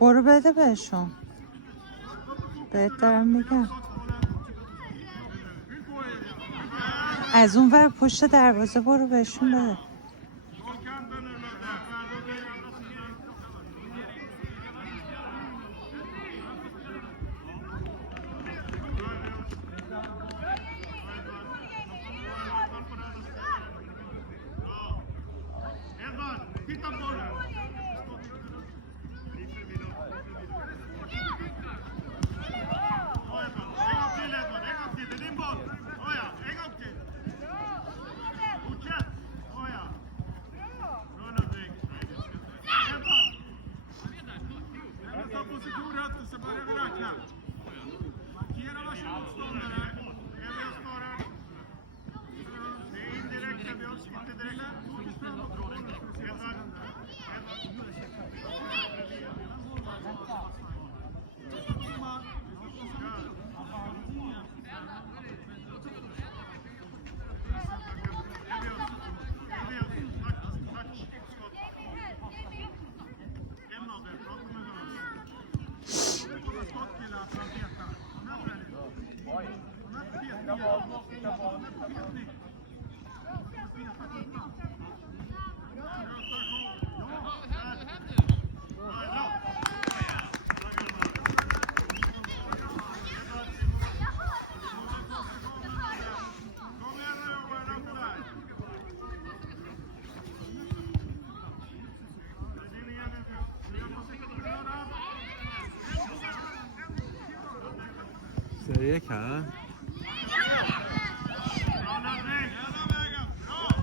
برو بده بهشون. بهت دارم میگم از اون ور پشت دروازه برو بهشون بده.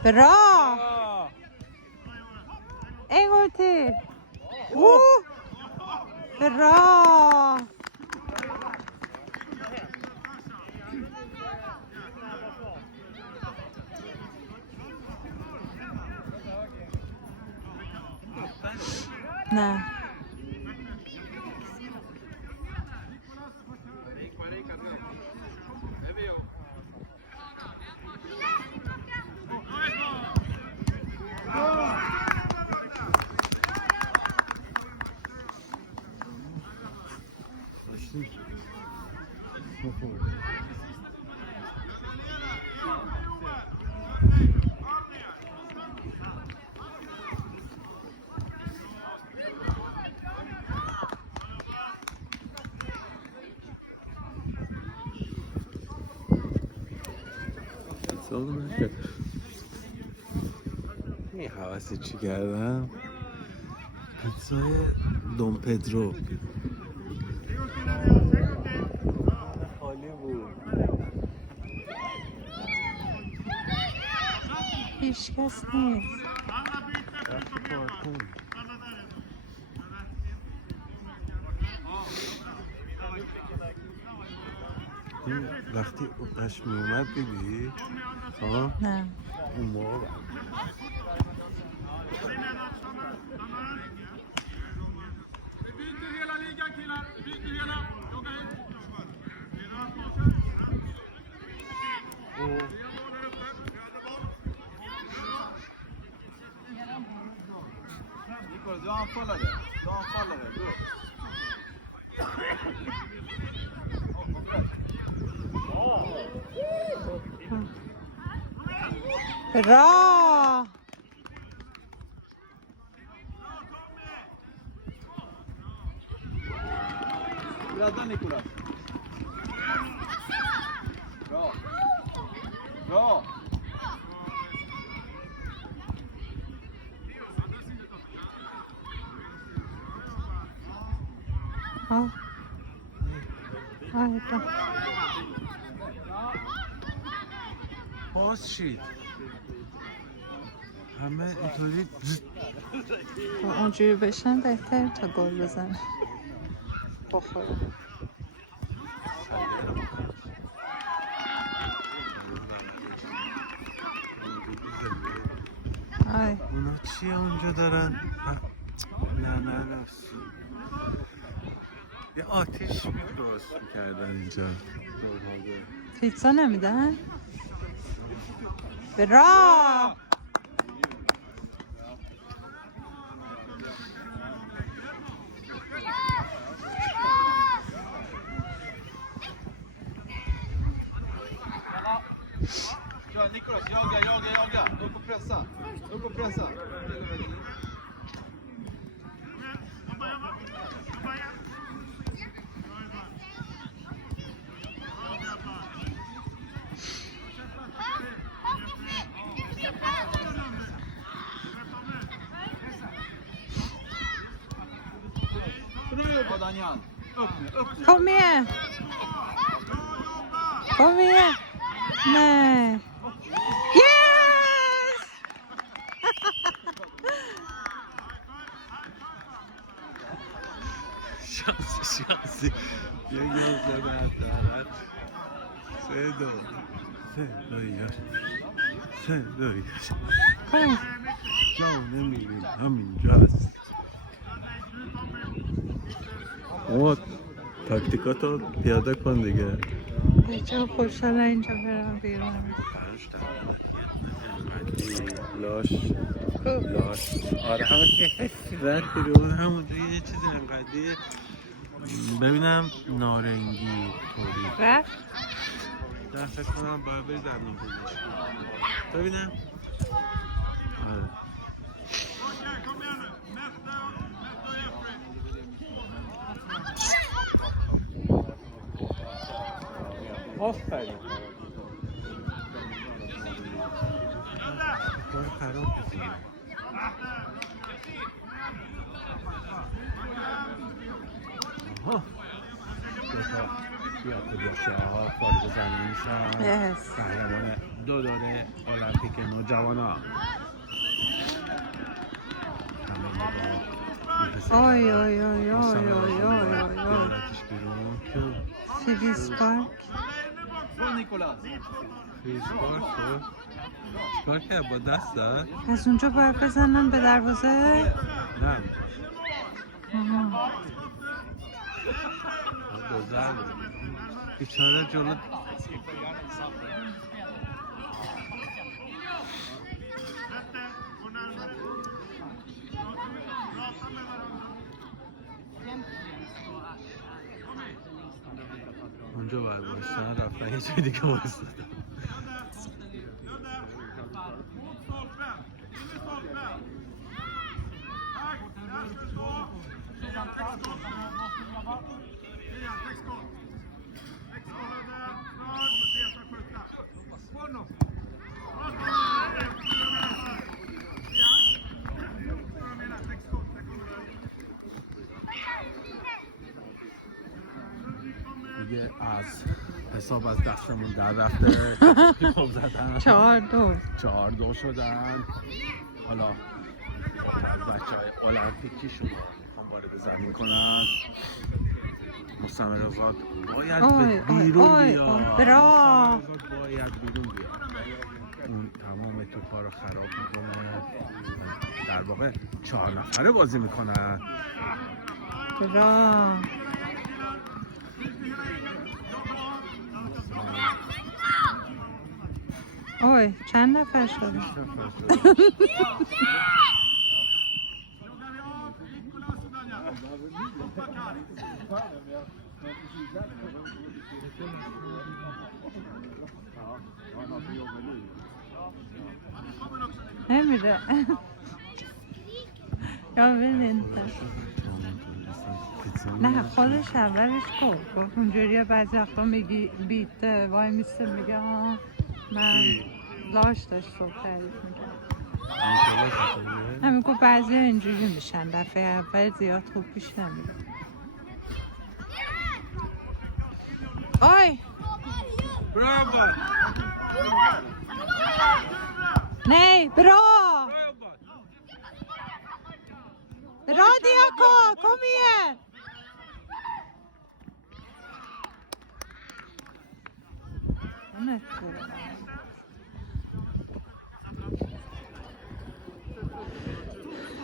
Bra! En gång till! Bra! Nej. این حواسه چی کردم؟ پیتزای دون پدرو خالی بود. هیچ کس نیست. وقتی اونش می اومد دیدی؟ نه اون موقع Bra! Birazdan Nikolas. Bra. Bra. Ja. Ja, bra. باز شید همه اینطوری اونجوری بشن بهتر تا گل بزن بخوره. آی اونا چیه اونجا دارن؟ نه یه آتیش درست میکردن اینجا. پیتزا نمیدن؟ برا! Ja, Daniel. Upp nu, upp nu. Kom igen! Kom igen! Nej! Yes! شانسی یه یازده برطرف 3-2 3-2 Kom. جام نمیریم همینجاست اما تاکتیکاتو پیاده کن دیگه بچه خوشحاله اینجا برم بیرون لاش آره همه که رد بیرون همونجا یه چیزی انقدری ببینم نارنگی طوری رفت؟ در فکر کنم باید بری زمین بزنش ببینم آره آفرین کار خراب بکنم آها دوتا بیاکودیاشی ها فارغ زمین میشن قهرمان دو دوره المپیک نوجوانا آی آی آی آی آی آی آی بیارتش بیرون که سیویس پارک Bra Nicolas. فیسبارک چکار کرد با دستت؟ از اونجا باید بزنن به دروازه؟ نه آها. دوزن بیچاره جلو اونجا باید بایستن رفتن یه جای دیگه بایستن دیگه از حساب از دستمون در رفته گل زدن 4-2 شدن حالا بچه های المپیکیشون میخوان وارد زمین کنن مستمرزاد باید بیرون بیاد باید بیرون بیاد اون تمام توپا رو خراب میکنه در واقع 4 نفره بازی میکنن برا اوی چند نفر شده نمیره یا ببین نه خودش اولش گفت اونجوری بعضی وقتا میگی بیت وای میسته میگه من لاش داشت صبح تعریف میگه همین گفت بعضی اینجوری میشن دفعه اول زیاد خوب پیش نمیره آی براو nej bra bra Diako kom igen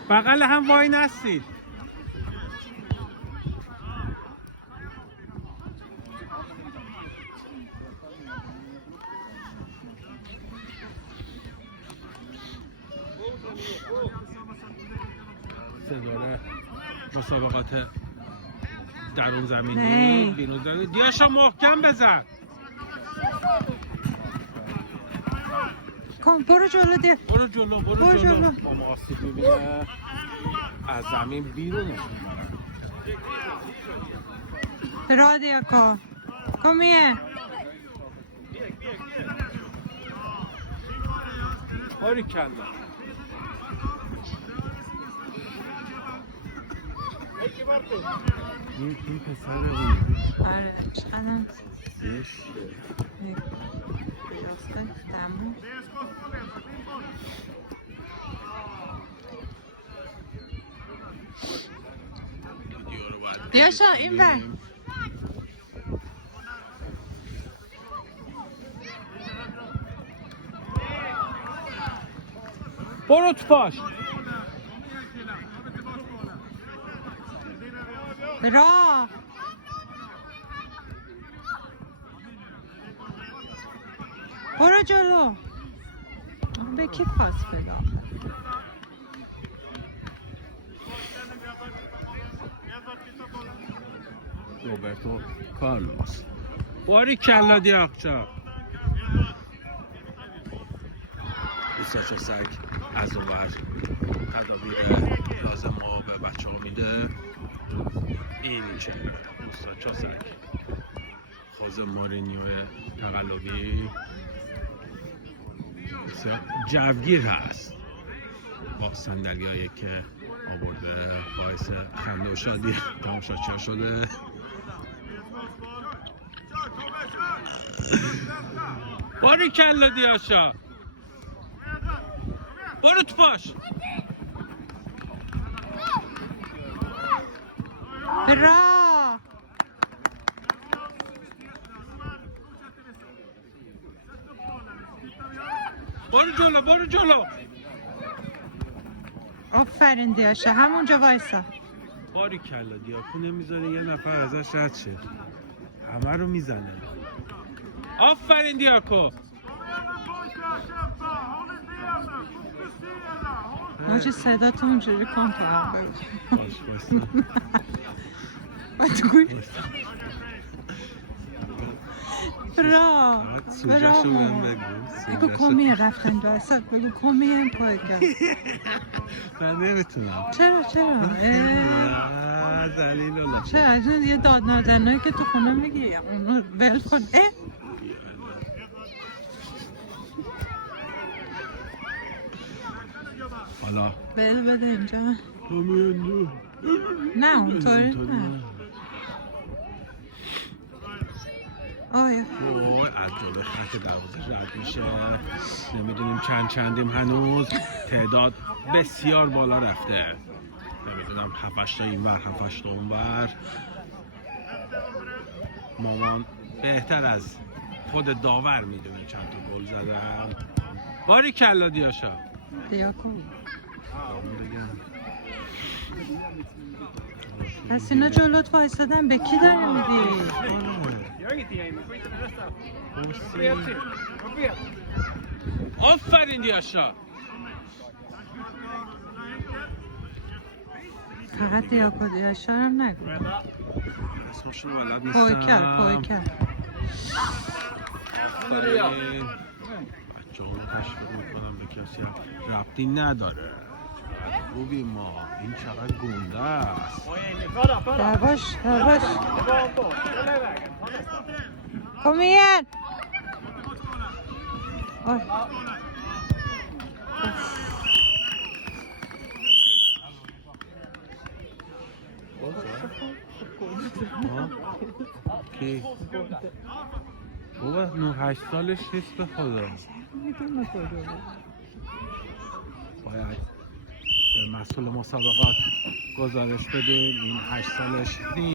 بغل هم وای نستید سداره مسابقات درون زمینی بیرون زمینی دیاشا محکم بزن کن برو جلو دی برو جلو با ما آسیب میبینه از زمین بیرون bra Diako kom igen باریکلا این پسر اون آره چقدرم سش درسته دمو دیاشا این بر برو تو پاش را برو جلو به کی پاس بدم روبرتو کارلوس باری کلا دیاقچا دوستاچو سگ از اوور تدابیر لازم ها به بچه ها میده این چه دوستاچو سگ خوز مورینیو تقلبی بسیار جوگیر هست با صندلی هایی که آورده باعث خنده و شادی تماشاچی‌ها شده باری کلا دیاشا برو تو پاش را برو جلو برو جلو آفرین دیاشا همونجا وایسا باری کلا دیاکو نمیذاره یه نفر ازش رد شه همه رو میزنه آفرین دیاکو آجی صداتو اونجوری کن تو هم بگو باش بایستا باید گوی برا سوجهشو من بگو کمیه رفتن دست بگو کمیه پایگاه من نمیتونم چرا دلیل الله چرا از اون یه داد نازنایی که تو خونه میگی اونو ول کن حالا بده اینجا همین نه اونطوری نه آیا وای از جلوی خط دروازه رد میشه نمیدونیم چندیم هنوز تعداد بسیار بالا رفته نمیدونم 7-8 تا این ور 7-8 تا اون ور مامان بهتر از خود داور میدونه چند تا گل زدن باری کلا دیاشا دیاکو پس اینا جلوت وایستادن به کی داری میدی؟ آفرین دیاشا فقط دیاکو دیاشا هم نگو اسمشون بلد نیستم پویکر آفرین بچه ها رو تشویق میکنم به کسی ربطی نداره خوبی ما این چقدر گنده است یواش Kom igen! Oj. کی؟ بابا 9-8 سالش نیست به خدا باید به مسئول مسابقات گزارش بدیم این 8 سالش نیست